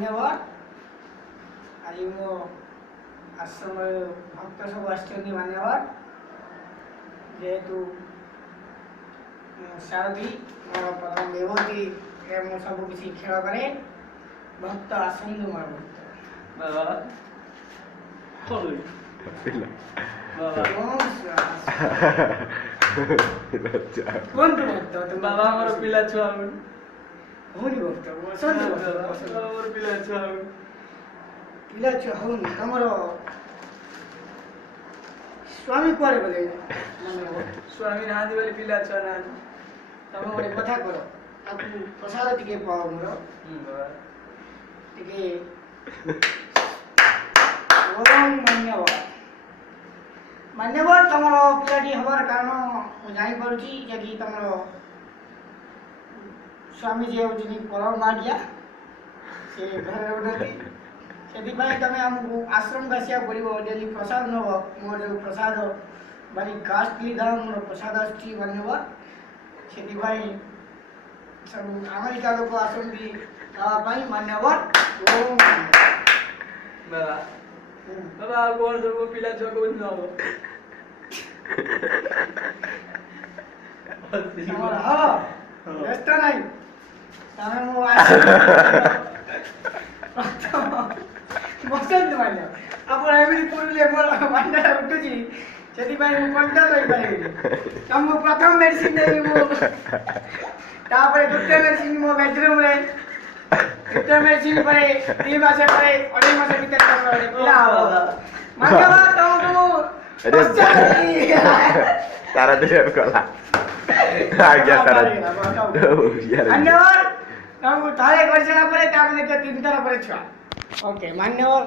ମାନ୍ୟବର ଆଜି ମୋ ଆଶ୍ରମରେ ଭକ୍ତ ସବୁ ଆସିଛନ୍ତି ମାନ୍ୟବର ଯେହେତୁ ସାରଥୀ ମୋର ପ୍ରଥମ ଦେବତୀ ମୁଁ ସବୁ କିଛି ଖେଳ କରେ ଭକ୍ତ ଆସନ୍ତୁ ମୋର ଭକ୍ତ ବାବା କୁହନ୍ତୁ ଭକ୍ତ ବାବା ଆମର ପିଲା ଛୁଆ ହଉନି ଭକ୍ତ ମୋର ପିଲା ଛୁଆ ପିଲା ଛୁଆ ହଉନି ତମର ସ୍ୱାମୀ କୁଆଡ଼େ ଗଲେ ସ୍ୱାମୀ ନାହାନ୍ତି ବୋଲି ପିଲା ଛୁଆ ନାହାନ୍ତି ତମେ ଗୋଟେ କଥା କର ତାକୁ ପ୍ରସାଦ ଟିକେ ପାଅ ମୋର ଟିକେ ମାନ୍ୟବର ତମର ପିଲାଟି ହେବାର କାରଣ ମୁଁ ଜାଣିପାରୁଛି ଯେ କି ତମର ସ୍ୱାମୀ ଯିଏ ହେଉଛନ୍ତି ପରମ ମାଡ଼ିଆ ସେ ଘରେ ରହୁନାହାନ୍ତି ସେଥିପାଇଁ ତମେ ଆମକୁ ଆଶ୍ରମକୁ ଆସିବାକୁ ପଡ଼ିବ ଡେଲି ପ୍ରସାଦ ନେବ ମୋର ଯେଉଁ ପ୍ରସାଦ ଭାରି କାଷ୍ଟଲି ଦାମ ମୋର ପ୍ରସାଦ ଆସୁଛି ମାନ୍ୟବର ସେଥିପାଇଁ ସବୁ ଆମେରିକା ଲୋକ ଆସନ୍ତି ଦେବା ପାଇଁ ମାନ୍ୟବର ବାବା ବାବା ଆଉ କ'ଣ ସବୁ ପିଲା ଛୁଆ କୋଉଦିନ ହବ ତମର ହବ ବ୍ୟସ୍ତ ନାହିଁ ତମେ ମୁଁ ବସନ୍ତୁ ମାନ୍ୟ ଆପଣ ଏମିତି ପୁରିଲେ ମୋର ମାନ୍ୟଟା ଉଠୁଛି ସେଥିପାଇଁ ମୁଁ କଣ୍ଟ୍ରୋଲ ରହିପାରିବିନି ତମକୁ ପ୍ରଥମ ମେଡିସିନ ଦେବି ମୁଁ ତାପରେ ଦ୍ୱିତୀୟ ମେଡିସିନ ମୋ ବେଡରୁମରେ ଦ୍ୱିତୀୟ ମେଡିସିନ ପରେ 2 ମାସ ପରେ 2.5 ମାସ ଭିତରେ ତମର ପିଲା ହବ ମାନ୍ୟବର ତମକୁ ମୁଁ ତାରା ଦେବାକୁ ଗଲା ଆଜ୍ଞା ତାରା ମାନ୍ୟବର ତମକୁ ଥରେ କରିସାରିଲା ପରେ ତାପରେ ଦେଖିବ 3 ଥର ପରେ ଛୁଆ ଓକେ ମାନ୍ୟବର